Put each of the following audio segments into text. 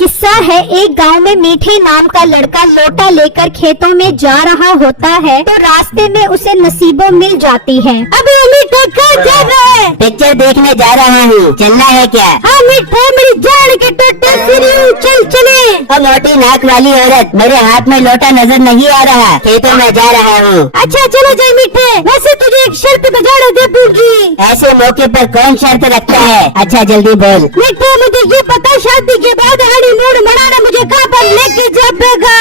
किस्सा है। एक गांव में मीठे नाम का लड़का लोटा लेकर खेतों में जा रहा होता है तो रास्ते में उसे नसीबो मिल जाती है। अबे मीठे कहाँ जा रहा है? पिक्चर देखने जा रहा हूँ, चलना है क्या? हाँ मीठे, मेरी जान के टट्टे सिरियों, चल चले। और मोटी नाक वाली औरत, मेरे हाथ में लोटा नजर नहीं आ रहा, खेतों में जा रहा हूँ। अच्छा चलो जाए मीठे, वैसे तुझे एक शर्त बजाने दे पूछी। ऐसे मौके पर कौन शर्त रखता है? अच्छा जल्दी बोल। मीठे मुझे ये पता, शादी के बाद हनीमून मनाना मुझे कहाँ पर लेके जाएगा?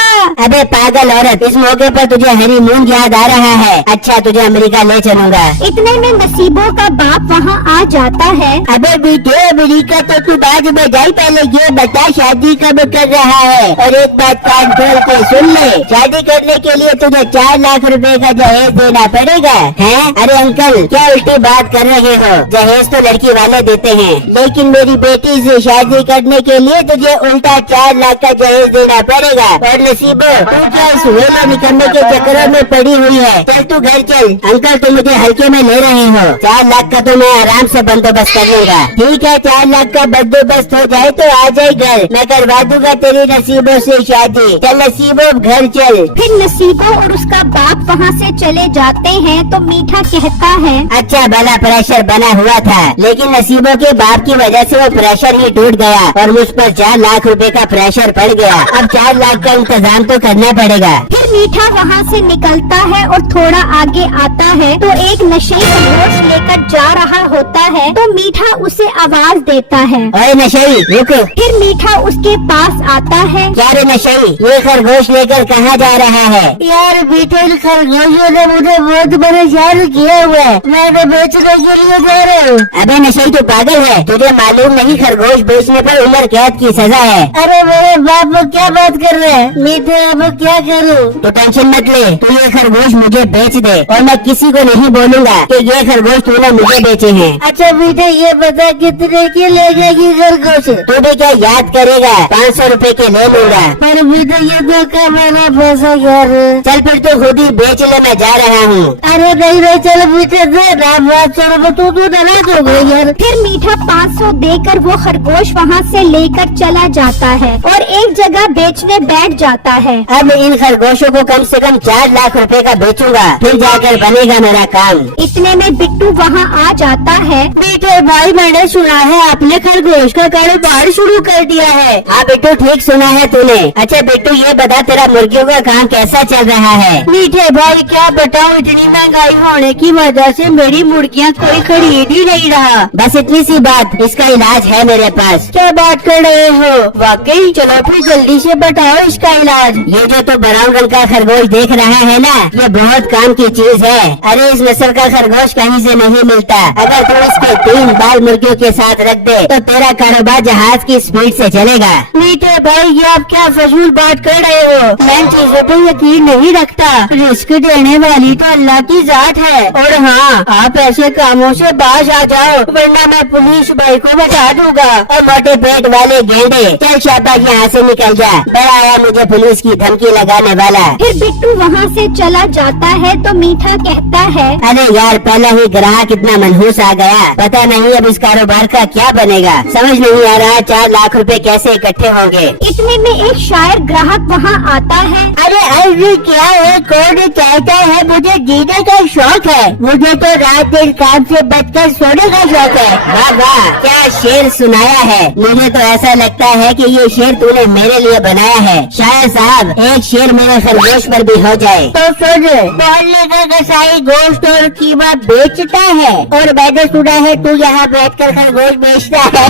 अबे पागल औरत, इस मौके पर तुझे हनीमून याद आ रहा है? अच्छा तुझे अमेरिका ले चलूंगा। इतने में नसीबों का बाप वहाँ आ जाता है। अबे बेटे, अमेरिका तो तू बाद में जाए, पहले ये बता शादी कब कर रहा है? और एक बात कान खोल के सुन ले, शादी करने के लिए तुझे 4 लाख रुपए का जहेज देना पड़ेगा। हैं? अरे अंकल, क्या उल्टी बात कर रहे हो? जहेज तो लड़की वाले देते हैं, लेकिन मेरी बेटी से शादी करने के लिए तुझे उल्टा 4 लाख का जहेज देना पड़ेगा। और नसीबो, तू क्या इस वेला निकलने के चक्करों में पड़ी हुई है? चल तू घर चल। अंकल तुम मुझे हल्के में ले रहे हो। 4 लाख का तो मैं आराम से बंदोबस्त कर लूंगा। ठीक है, 4 लाख का बंदोबस्त हो जाए तो आ जाए घर, मैं करवा दूंगा तेरी नसीबों से शादी। चल नसीबो घर चल। फिर नसीबो और उसका बाप वहाँ से चले जाते हैं तो मीठा कहता है, अच्छा भला प्रेशर बना हुआ था, लेकिन नसीबों के बाप की वजह से वो प्रेशर ही टूट गया और मुझ पर 4 लाख रुपए का प्रेशर पड़ गया। अब 4 लाख का इंतजाम तो करना पड़ेगा। फिर मीठा वहाँ से निकलता है और थोड़ा आगे आता है तो एक नशेई खरगोश लेकर जा रहा होता है तो मीठा उसे आवाज देता है। ओए नशेई रुक। फिर मीठा उसके पास आता है। क्या रे नशेई, ये खरगोश लेकर कहाँ जा रहा है? यार बेटे, खरगोशों ने मुझे बहुत परेशान किया हुआ है, मैं बेचने के लिए जा रहा हूँ। अबे नशेई तू पागल है? तुझे मालूम नहीं खरगोश बेचने पर उम्र कैद की सजा है? अरे मेरे बाप क्या बात कर रहे हैं? मीठे अब क्या करूँ? तो टेंशन मत ले, तू ये खरगोश मुझे बेच दे और मैं किसी को नहीं बोलूँगा कि ये खरगोश तूने मुझे बेचे हैं। अच्छा बेटे, ये बता कितने की लगेगी खरगोश? तू भी क्या याद करेगा? 500 रुपए के ले लूंगा। पर बेटे ये तो कमाना पैसा यार। चल फिर तो खुद ही बेच ले, मैं जा रहा हूँ। अरे नहीं चल बेटे दे ना 500 रुपए, तू डरा दोगे यार। फिर मीठा 500 देकर वो खरगोश वहाँ से लेकर चला जाता है और एक जगह बेचने बैठ जाता है। अब इन खरगोशों को कम से कम 4 लाख रुपए का बेचूंगा, फिर जाकर बनेगा मेरा काम। इतने में बिट्टू वहाँ आ जाता है। बेटे भाई, मैंने सुना है आपने खरगोश का कारोबार शुरू कर दिया है। हाँ बिट्टू, ठीक सुना है तूने। अच्छा बिट्टू, ये बता तेरा मुर्गियों का काम कैसा चल रहा है? मीठे भाई क्या बताऊँ, इतनी महंगाई होने की वजह से मेरी मुर्गियाँ कोई खरीद ही नहीं रहा। बस इतनी सी बात, इसका इलाज है मेरे पास। क्या बात कर रहे हो? वाकई? चलो फिर जल्दी से बताओ इसका इलाज। ये जो तो ब्राउन रंग का खरगोश देख रहा है ना, ये बहुत काम की चीज है। अरे इस नस्ल का खरगोश कहीं से नहीं मिलता। अगर तुम इसके 3 बाल मुर्गियों के साथ रख दे तो तेरा कारोबार जहाज की स्पीड से चलेगा। मीठे भाई, ये आप क्या फजूल बात कर रहे हो? मैं चीजों पर यकीन नहीं रखता, रिस्क देने वाली तो अल्लाह की जात है। और हाँ, आप ऐसे कामों से बाज आ जाओ, वरना मैं पुलिस भाई को बता दूंगा। और मोटे पेट वाले गेंडे, चल शाबाश यहाँ से निकल जा, बड़ा आया मुझे पुलिस की धमकी लगाने वाला। फिर बिट्टू वहाँ से चला जाता है तो मीठा कहता है, अरे यार, पहला ही ग्राहक इतना मनहूस आ गया, पता नहीं अब इस कारोबार का क्या बनेगा। समझ नहीं आ रहा 4 लाख रुपए कैसे इकट्ठे होंगे। इतने में एक शायर ग्राहक वहाँ आता है। अरे क्या है, कौन चाहता है? मुझे जीने का शौक है, मुझे तो रात दिन काम से बचकर सोने का शौक है। वाह वाह, क्या शेर सुनाया है। मुझे तो ऐसा लगता है कि ये शेर तूने मेरे लिए बनाया है। शायर साहब, एक शेर मेरे खरगोश पर भी हो जाए। तो सुन, मोहल्ले का कसाई गोश्त और कीमा बेचता है और मैंने सुना है तू यहाँ बैठकर खरगोश बेचता है।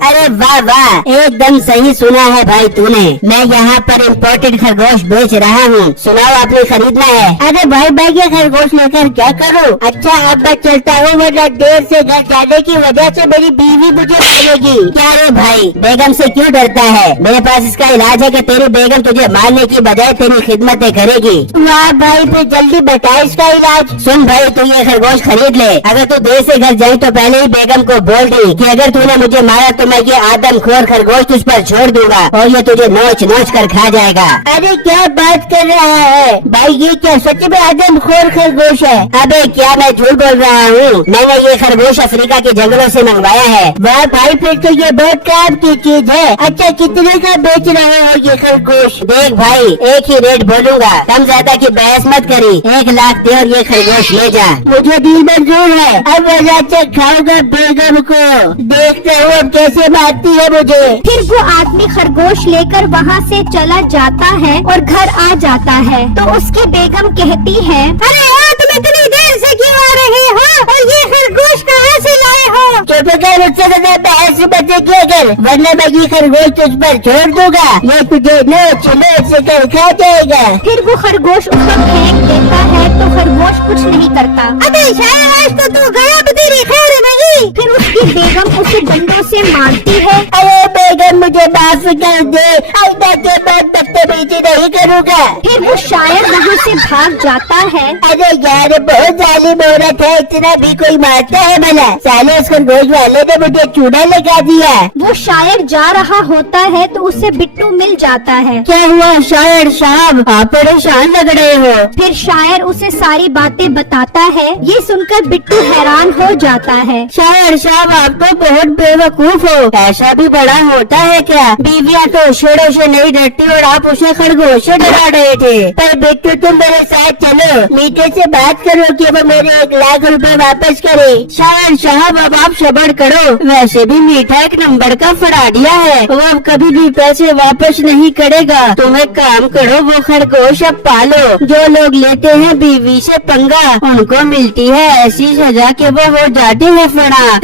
अरे वाह वाह, एकदम सही सुना है भाई तूने। मैं यहाँ पर इम्पोर्टेड खरगोश बेच रहा हूँ। सुनाओ, आपने खरीदना है? अरे भाई, मैं ये खरगोश लेकर क्या करूँ? अच्छा अब मैं चलता हूँ, वरना देर से घर जाने की वजह से मेरी बीवी मुझे मारेगी। क्या रे भाई, बेगम से क्यों डरता है? मेरे पास इसका इलाज है कि तेरी बेगम तुझे मारने की बजाय तेरी खिदमतें करेगी। वाह भाई, फिर जल्दी बता इसका इलाज। सुन भाई, तू ये खरगोश खरीद ले। अगर तू देर से घर जाए तो पहले ही बेगम को बोल दी कि अगर तूने मुझे मारा तो मैं ये आदमखोर खरगोश तुझ पर छोड़ दूंगा और ये तुझे नोच नोच कर खा जाएगा। अरे क्या बात कर रहा है भाई, ये क्या सच में आदमखोर खरगोश है? अबे क्या मैं झूठ बोल रहा हूँ? मैंने ये खरगोश अफ्रीका के जंगलों से मंगवाया है। वाह भाई, फिर तो ये बहुत काम की चीज है। अच्छा कितने का बेच रहे हो ये खरगोश? देख भाई, एक ही रेट बोलूंगा, कम ज्यादा की बहस मत करी। 1 लाख दे और ये खरगोश ले जा। मुझे दिल मंजूर है। अब मजा खाऊंगा बेगम को, देखते हो अब कैसे मारती है मुझे। फिर वो आदमी खरगोश लेकर वहाँ से चला जाता है और घर आ जाता है। तो उसकी बेगम कहती है, अरे यार तुम इतनी देर से क्यों आ रहे हो और ये खरगोश कहाँ से लाए हो? चुप कर, मुझसे ज्यादा बहस मत किया कर, वरना मैं ये खरगोश तुझ पर छोड़ दूंगा। ये तुझे नोच नोच कर खा जाएगा। फिर वो खरगोश उसको फेंक देता है तो खरगोश कुछ नहीं करता। अबे शायद तो तू गया भी तेरी खैर नहीं। फिर उसकी बेगम उसे डंडों से मारती है। अरे बेगम मुझे माफ कर दे, आइंदा के बाद बदतमीजी नहीं करूँगा। फिर वो शायर वहाँ से भाग जाता है। अरे यार बहुत जालिम औरत है, इतना भी कोई मारता है भला? साले उस खरगोश वाले ने मुझे चूड़ा लगा दिया। वो शायर जा रहा होता है तो उसे बिट्टू मिल जाता है। क्या हुआ शायर साहब, आप परेशान लग रहे हो? फिर शायर उसे सारी बातें बताता है। ये सुनकर बिट्टू हैरान हो जाता है। शायर साहब आप तो बहुत बेवकूफ हो, ऐसा भी बड़ा होता है क्या? बीवियाँ तो शेरों से नहीं डरती और आप उसे खरगोश से डरा रहे थे। पर बिट्टू तुम मेरे साथ चलो, मीठे से बात करो कि वो मेरे 1 लाख रुपए वापस करे। शायर साहब अब आप सब्र करो, वैसे भी मीठा एक नंबर का फराडिया है, वो अब कभी भी पैसे वापस नहीं करेगा। तुम एक काम करो, वो खरगोश अब पालो। जो लोग लेते हैं बीवी से पंगा, उनको मिलती है ऐसी सजा कि वो हो जाते हैं फड़ा।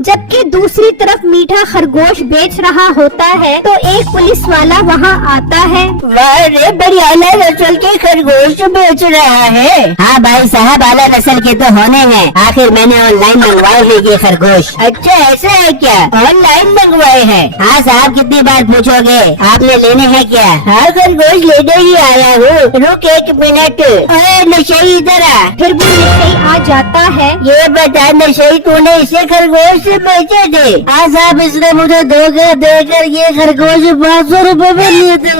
जबकि दूसरी तरफ मीठा खरगोश बेच रहा होता है तो एक पुलिस वाला वहाँ आता है। वाह रे, बड़ियाला नस्ल के खरगोश बेच रहा है। हाँ भाई साहब, आला नस्ल के तो होने हैं, आखिर मैंने ऑनलाइन मंगवाए हैं ये खरगोश। अच्छा ऐसा है क्या, ऑनलाइन मंगवाए हैं? हाँ साहब, कितनी बार पूछोगे, आपने लेने हैं क्या? हाँ खरगोश लेने ही आया हूँ, रुक 1 मिनट। अरे नशई इधर आ। फिर वो नशई आ जाता है। ये बता नशई, तूने इसे खरगोश से बेचे थे? हाँ साहब, इसने मुझे धोखा देकर ये खरगोश 500 रुपए में लिए थे।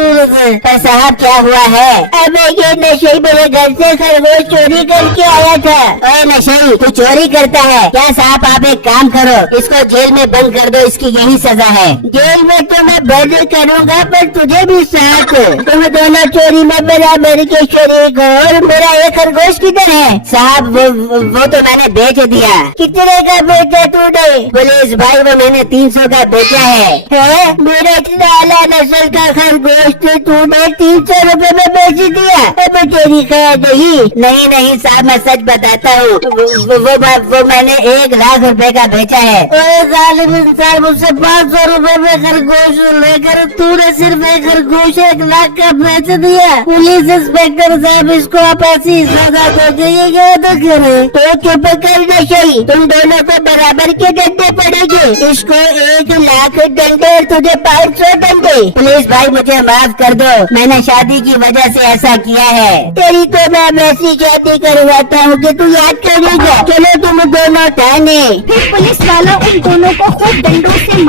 पर साहब क्या हुआ है? अबे ये नशई मेरे घर से खरगोश चोरी करके आया था। ओए नशई, तू चोरी करता है क्या? साहब आप एक काम करो, इसको जेल में बंद कर दो, इसकी यही सजा है। जेल में तो मैं बंद करूँगा, पर तुझे भी साथ। तुम दोनों चोरी में बराबर के शरीक हो। और मेरा ये खरगोश किधर है? साहब वो तो मैंने बेच दिया। कितने का बेचा तूने? पुलिस भाई वो मैंने 300 का बेचा है? मेरा लाला नस्ल का खरगोश तो तूने 300 रुपए में बेच दिया? अब तेरी खैर नहीं नहीं साहब, मैं सच बताता हूँ, वो मैंने 1 लाख रुपए का बेचा है। जालिम इंसान, मुझसे 500 रुपए में खरगोश लेकर तूने सिर्फ एक खरगोश 1 लाख का बेच दिया। पुलिस इंस्पेक्टर साहब, इसको आप ऐसी सजा दो जाइएगा तो करे। तो चुप कर नशई, तुम दोनों को बराबर के डंडे पड़ेंगे। इसको 1 लाख डंडे और तुझे 500 डंडे। पुलिस भाई मुझे माफ कर दो, मैंने शादी की वजह से ऐसा किया है। तेरी तो मैं वैसी शादी करवाता हूँ कि तू याद करेगा। चलो तुम दोनों थाने। फिर पुलिस वाला उन दोनों को खूब डंडों से